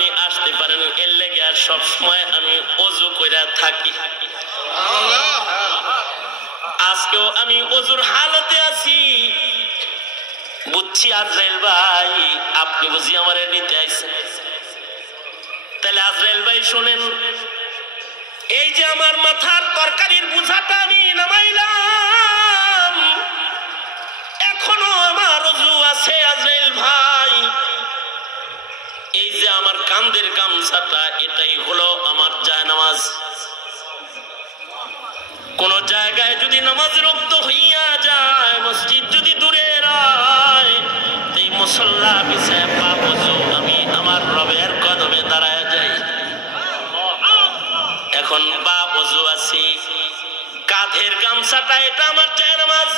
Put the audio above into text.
আপনি আসতে পারেন, এর লেগে আর সব সময় আমি ওযু কইরা থাকি। আজকেও আমি ওযুর হালতে আছি। বুঝছি আজরাইল ভাই আপনি বুঝি আমারে নিতে আইছেন। তাহলে আজরাইল ভাই শোনেন, এই যে আমার মাথার তরকারির বোঝাটা আমি নামাইলাম, এখনো আমার ওযু আছে আজরাইল ভাই। এই যে আমার কাঁধের গামছাটা, এটাই হলো আমার জায়নামাজ। কোন জায়গায় যদি নামাজ রক্ত হইয়া যায়, মসজিদ যদি দূরে রায়, এই মুসল্লা বিছায় পা ওযু আমি আমার রবের কদমে দাঁড়ায় যাই। এখন পা ওযু আছি, কাঁধের গামছাটা এটা আমার জায়নামাজ।